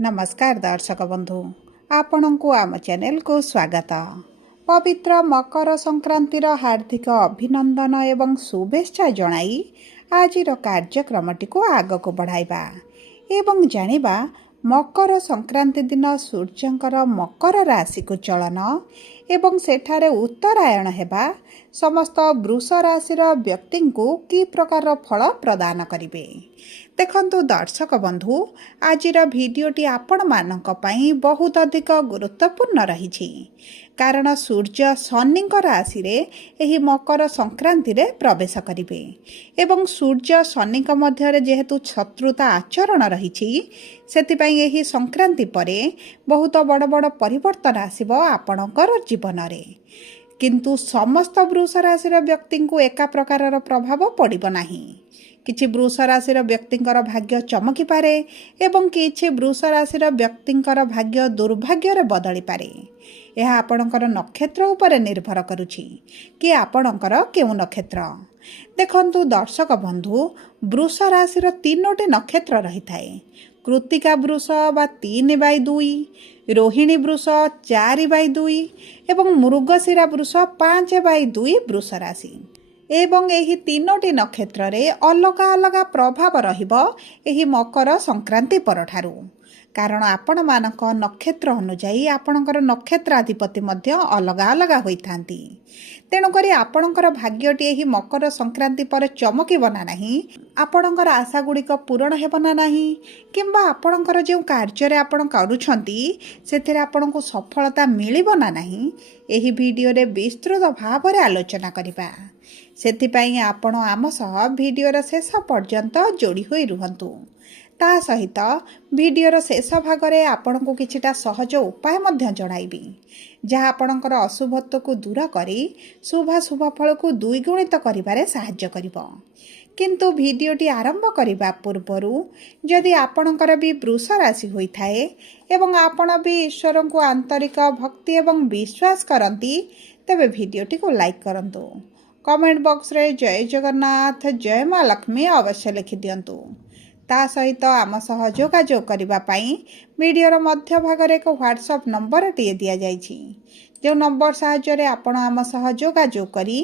नमस्कार दर्शक बंधु आपण को आम चैनल को स्वागत। पवित्र मकर संक्रांतिर हार्दिक अभिनंदन एवं शुभेच्छा जणाई आज कार्यक्रमटी को आग को बढ़ाइबा एवं जानिबा मकर संक्रांति दिन सूर्यंकर मकर राशि को चलन एवं सेठारे उत्तरायण हेबा समस्त वृष राशि व्यक्ति को कि प्रकार फल प्रदान करिवे। देखंतु दर्शक बंधु आजिर भिडियोटी आपण मानक पई बहुत अधिक गुरुत्वपूर्ण रही कारण सूर्य शनि राशि रे एही मकर संक्रांति रे प्रवेश करिवे एवं सूर्य शनि मध्य जेहेतु शत्रुता आचरण रही सेतिपई एही संक्रांति परे बहुत बड़ बड़ परिवर्तन आसिबो आपणकर जीवन रे। किंतु समस्त वृष राशि व्यक्ति को एका प्रकार प्रभाव पड़िब नाही। किछि वृष राशि व्यक्तिंकर भाग्य चमकी पारे एवं किछि वृष राशि व्यक्तिंकर भाग्य दुर्भाग्य रे बदली पारे। यह आपणकर नक्षत्र उपर निर्भर करुछि कि आपणकर केउ नक्षत्र। देखंतु दर्शक बंधु वृष राशि तीनोटी नक्षत्र रही थाए। कृत्तिका वृष बा 3/2, रोहिणी वृष 4/2 एवं मृगशिरा वृष 5/2 वृष राशि एवं एही तीनोटी नक्षत्र रे अलग अलग प्रभाव रहिबो एही मकर संक्रांति परठारु। कारण आपण मानक नक्षत्र अनुजाई आपणकर नक्षत्राधिपति मध्य अलग अलग होइथांती। तेणुकरी आपणकर भाग्यटी एही मकर संक्रांति पर चमकिब ना नाही, आपणकर आशा गुड़िक पूरण हेब ना नाही किंबा आपणकर जो कार्य आपण करूछंती सेथिरे आपणको सफलता मिलिब ना नाही, एही भिडियो रे विस्तृत भाव रे आलोचना करिबा। सेथिपई आपण आम सह भिडियोर शेष पर्यंत जोड़ी होई रुहंतु। ता सहित भिडियोर शेष भाग में आपण को किछिटा सहज उपाय मध्य जणाइबी जहाँ आपणकर अशुभत्व को दूर करी शुभाशुभ फल को द्विगुणित करिबारे साहाय्य करिबो। किंतु भिडियोटी आरंभ करने पूर्वरु जदि आपणकर भी वृष राशि होइथाए एवं आपण भी ईश्वर को आंतरिक भक्ति एवं विश्वास करती तेबे भिडियोटी को लाइक करंतु। कमेंट बॉक्स रे जय जगन्नाथ जय माँ लक्ष्मी अवश्य लिखि दियंतु। ता सहित आम सह जोगाजोग करबा पई वीडियोर मध्य भाग रे एक व्हाट्सएप नंबर टी दिया जाइछि। जो नंबर साहाय्य आपण आम सह जोगाजोग करी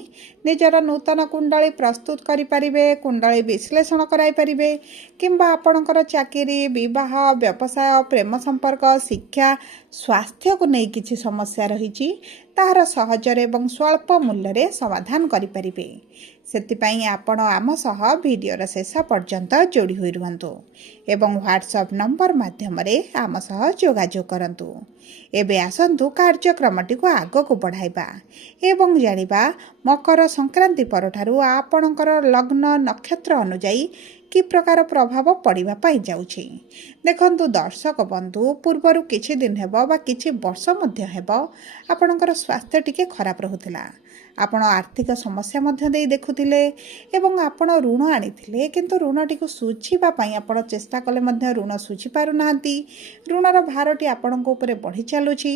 निजर नूतन कुंडली प्रस्तुत करि परिबे, कुंडली विश्लेषण कराई परिबे किंबा आपणकर चाकरी, विवाह, व्यवसाय, प्रेम संपर्क, शिक्षा, स्वास्थ्य को नहीं किछि समस्या रही तार सहजरे एवं स्वल्प मूल्य रे समाधान करि परिबे। सेतिपई आपण आम सह भिडियोर शेष पर्यंत जोड़ी होई रुहंतु एवं व्हाट्सएप नंबर माध्यम रे आम सह जोगाजोग करंतु। एबे आसंतु कार्यक्रमटी को आग को बढ़ाइबा एवं जानिबा मकर संक्रांति परठारु आपणकर लग्न नक्षत्र अनुजाई कि प्रकार प्रभाव पड़िबा पाई जाउछि। देखंतु दर्शक बंधु पूर्वरु किछि दिन हेबो बा किछि वर्ष मध्य हेबो आपणकर स्वास्थ्य टिके खराब रहुतिला। आपण आर्थिक समस्या मध्य देई देखुथिले एवं आपण ऋण आनिथिले किंतु ऋणटी को सुझिबा पाई आपण चेष्टा कले मध्य ऋण सुझि पारु नाहंती। ऋणर भारटी आपणको ऊपर बढ़ी चालुछि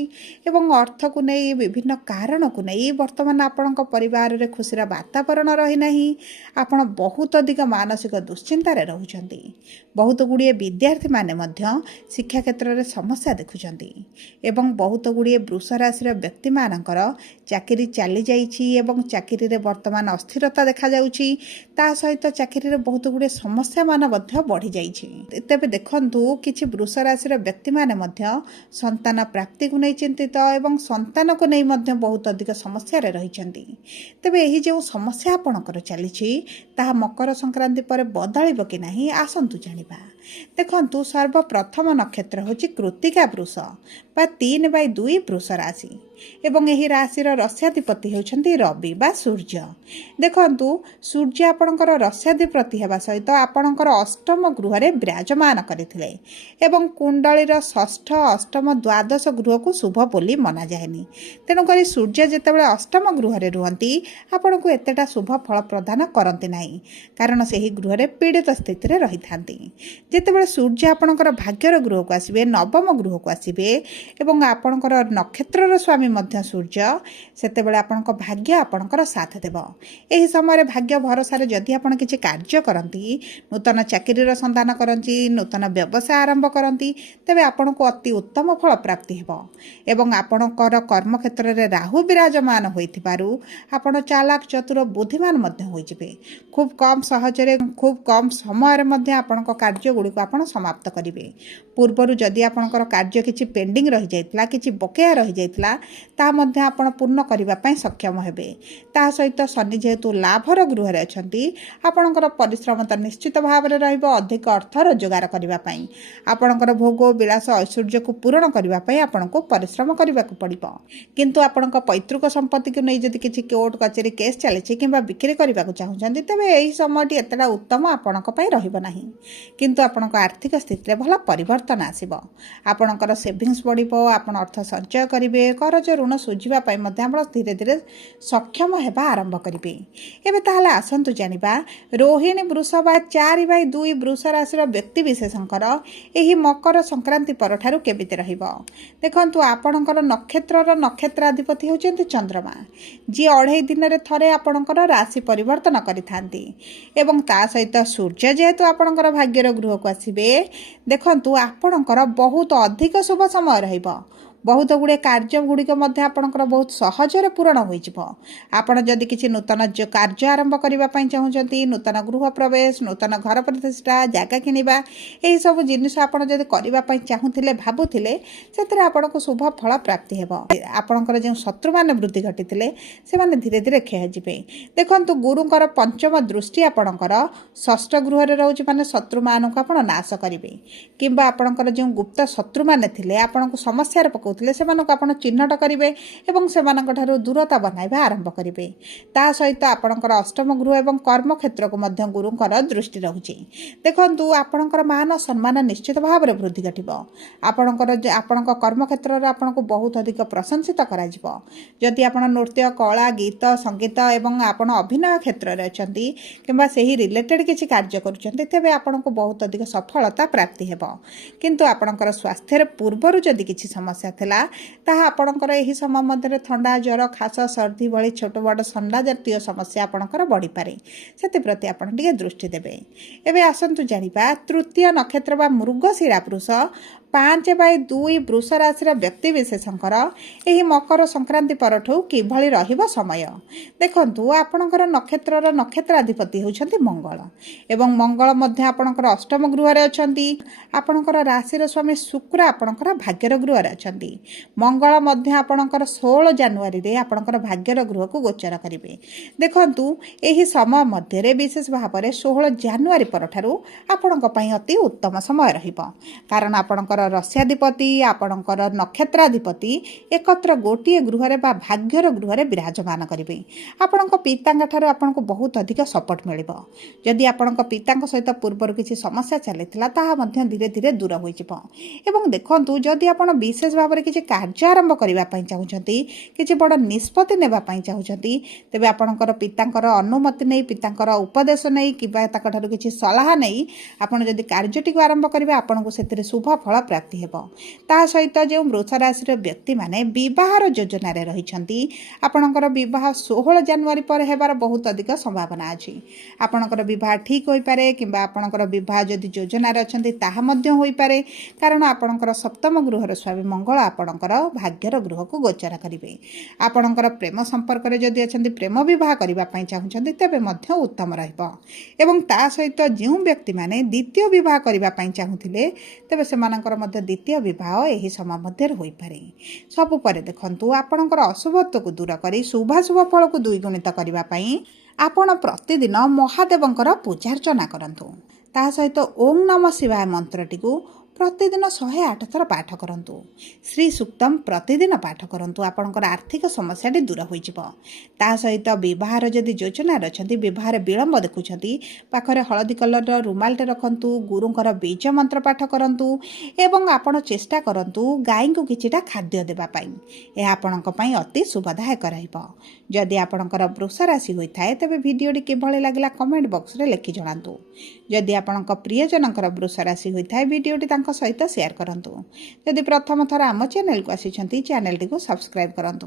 एवं अर्थ को नहीं विभिन्न कारण को नहीं वर्तमान आपणको परिवार रे खुशीर वातावरण रही नाही। आपण बहुत अधिक मानसिक दुश्चिंता रे रहुचंती। बहुत गुड़िए विद्यार्थी माने मध्य शिक्षा क्षेत्र रे समस्या देखुचंती एवं बहुत गुड़िए वृष राशि व्यक्ति मानकर चाकरी चली जाइछि एवं चाकरी रे वर्तमान अस्थिरता देखा जाउछि। ता सहित चाकरी रे बहुत गुड़े समस्या मान मध्य बढ़ी जाइछि। तेबे देखंतु किछि वृष राशि व्यक्ति माने मध्य संतान प्राप्ति को नहीं चिंतित एवं संतान को नहीं मध्य बहुत अधिक समस्या रे रहिछंती। तेबे एही जो समस्या आपणकर चलिछि ताहा मकर संक्रांति पर बदलिब कि नाही आसंतु जानिबा। देखंतु सर्वप्रथम नक्षत्र होछि कृत्तिका वृष बा 3/2 वृष राशि एवं एही राशि रस्याधिपति होछंती रवि बा सूर्य। देखंतु सूर्य आपणकर रस्याधिपति हेबा सहित आपणकर अष्टम गृह रे विराजमान करिथिले एवं कुंडलीर षष्ठ अष्टम द्वादश गृह को शुभ बोली मना जाएनी। तेणु करी सूर्य जेतेबेले अष्टम गृह रे रुहंती आपणको एतेटा शुभ फल प्रदान करंती नाही कारण सेही गृह रे पीड़ित स्थिति रे रहिथांती। जेतेबेले सूर्य आपणकर भाग्यर गृह को आसीबे, नवम गृह को आसीबे एवं आपणकर नक्षत्रर स्वामी मध्य सूर्य, सेतेबेले आपणको भाग्य आपणकर साथ देव। यही समय भाग्य भरोसा जदि आपण किसी कार्य करती, नूतन चाकरीर संधान करती, नूतन व्यवसाय आरंभ करती, तेबे आपण को अति उत्तम फल प्राप्ति हेबो। एवं आपणकर कर्म क्षेत्र में राहु विराजमान होइथिबारु आपण चालाक चतुर बुद्धिमान मध्य होइजिबे। खूब कम सहजरे खूब कम समय मध्य आपणक कार्य गुड़ी को आपण समाप्त करिवे। पूर्वर जदि आपणकर कार्य किछि पेंडिंग रहि जाइतला, किछि बकेया रहि जाइतला, ता मध्य आपण पूर्ण करिवा पई सक्षम हेबे। ता सहित शनि जेहेतु लाभर गृह रे अछंती, आपणकर परिश्रम त निश्चित भाव में रहिबो। अधिक अर्थ रोजगार करिवा पई आपणकर भोग विलास ऐश्वर्य को पूर्ण करिवा पई आपणको परिश्रम करिवा को पड़िबो। किंतु आपणक पैतृक संपत्ति को नै जदि किछि कोर्ट कचेरी केस चलेछि किंबा बिक्री करिवा को चाहुछंती, तेबे एही समयटी एतडा उत्तम आपणक पई रहिबो नाही। किंतु आपणक आर्थिक स्थिति रे भल परिवर्तन आसीबो। आपणकर सेविंग्स बढ़िबो, आपण अर्थ संचय करिवे, कर्ज ऋण सुझिबा पई मध्ये आपण धीरे धीरे सक्षम हेबा आरंभ करिवे। एबे ताहले आसंतु जानिबा रोहिणी वृष बा 4/2 वृष राशि व्यक्ति विशेषकर एही मकर संक्रांति परठारु केबिते रहिबो। देखंतु आपणकर नक्षत्राधिपति होचंती चंद्रमा, जी 2.5 दिन रे थरे आपणकर राशि परिवर्तन करिथांती। एवं ता सहित सूर्य जेहेतु आपणकर भाग्यर गृह को आसीबे, देखंतु आपणकर बहुत अधिक शुभ समय रहिबो। बहुत गुड़े कार्य गुड़िक आपणकर बहुत सहजरे पूरण हो। आपण जदि किसी नूतन कार्य आरंभ करने चाहूँगी, नूतन गृह प्रवेश, नूतन घर प्रतिष्ठा, जगह किणवा, यही सब जिनिस आपड़ जदि करने चाहूले भावुले से आपण को शुभ फल प्राप्ति हो। आपणकर जो शत्रु मैंने वृद्धि घटी से धीरे धीरे क्षय हे। देखु गुरुंर पंचम दृष्टि आपणकर षष्ठ गृह रोचे माने शत्रु मान को आप नाश करेंगे कि आपणकर जो गुप्त शत्रु मैंने आपन को समस्या से आपण चिन्हट करेंगे और से दूरता बनाइबा आरंभ करेंगे। ता सहित आपणकर अष्टम गृह और कर्म क्षेत्र को गुरुंर दृष्टि रहुछि। देखंतु आपणकर मान सम्मान निश्चित भाव में वृद्धि घटिबो। आपणकर कर्म क्षेत्र में आपण को बहुत अधिक प्रशंसित करा जिवो। जदि आपण नृत्य कला गीत संगीत एवं आपण अभिनय क्षेत्र में अछंती किंबा सेही रिलेटेड किछि कार्य करूछंती, तेबे आपण को बहुत अधिक सफलता प्राप्ति हेबो। किंतु आपणकर स्वास्थ्य पूर्वर जदि किछि समस्या थिला, ताहा आपणकर एही समय मध्य थंडा ज्वर खास सर्दी भली छोट बड़ ठंडा जातीय समस्या आपणकर बढ़ी पारे। सेति प्रति आपण टिके दृष्टि देबे। एबे आसंतु जानिबा तृतीय नक्षत्र बा मृगशिरा पुरुष 5/2 वृष राशि व्यक्ति विशेषकर यही मकर संक्रांति परठू किभली रहिबो समय। देखंतु आपणकर नक्षत्राधिपति होउछंती मंगल एवं मंगल मध्य आपणकर अष्टम गृह रे अछंती। आपणकर राशि स्वामी शुक्र आपणकर भाग्यर गृह रे अछंती। मंगल मध्य आपणकर 16 जनवरी रे आपणकर भाग्यर गृह को गोचर करिवे। देखंतु एही समय मध्य रे विशेष भाव में 16 जनवरी परठारु आपणक पई अति उत्तम समय रहिबो। कारण आपणकर रस्याधिपति आपणकर नक्षत्राधिपति एकत्र गोटे गृह बा भाग्यर गृह विराजमान करेंगे। आपणक पिता ठार आपको बहुत अधिक सपोर्ट मिलिबो। जदि आपणक पिता सहित पूर्वर किसी समस्या चलता ताहा मध्य धीरे धीरे दूर हो। देखंतु जदि आपण विशेष भाव में किसी कार्य आरंभ करने चाहूँगी, किसी बड़ निष्पत्ति नेबाई चाहूँगी, तेबे आपणकर पितांकर अनुमति नहीं, पितांकर उपदेश नहीं कि किसी सलाह नहीं आपण जदि कार्यटी को आरंभ करेंगे, आपन को से शुभ फल प्राप्ति हेबो। ता सहित जो वृष राशि व्यक्ति माने विवाहर योजना रे रहिछंती, आपणकर विवाह 16 जनवरी पर हेबार बहुत अधिक संभावना अछि। आपणकर विवाह ठीक होई पारे किंबा आपणकर विवाह जदि योजना रे अछंती ताहा मध्य होई पारे। कारण आपणकर सप्तम गृहर स्वामी मंगल आपणकर भाग्यर गृह को गोचर करिवे। आपणकर प्रेम संपर्क रे जदि अछंती प्रेम विवाह करबा पई चाहुछंती, तेबे मध्य उत्तम रहइबो। एवं ता सहित जो व्यक्ति माने द्वितीय विवाह करबा पई चाहुथिले, तेबे सेमानकर मध्य द्वितीय विवाह यही समय मध्य होई पारे। सबु परे देखंतु आपणकर अशुभत्व को दूर करी शुभाशुभ फल को द्विगुणित करबा पई आपण प्रतिदिन महादेवंकर पूजार्चना करंतु। ता सहित ओम नमः शिवाय मंत्रटी को प्रतिदिन 108 थर पाठ करंतु। श्री सूक्तम प्रतिदिन पाठ करंतु। आपणकर आर्थिक समस्या दूर हो। ता सहित विवाहर जदि योजना रखती, विवाह विलंब देखुंती, पाखरे हलदी कलर रुमालटे रखंतु, गुरुंकर बीज मंत्र पाठ करंतु एवं आपण चेष्टा करंतु गाई को किछिटा खाद्य देबा पई। यह आपणक पई अति शुभदायक रहइबो। जदि आपणकर वृष राशि होइथाय, तेबे भिडियोटी किभଳି लागला कमेंट बॉक्स रे लिखि जणांतु। जदि आपणक प्रियजनकर वृष राशि होइथाय, भिडियोटी तांको सहित शेयर करंतु। यदि प्रथम थर आम चैनल को आसी चैनल को सब्सक्राइब करंतु।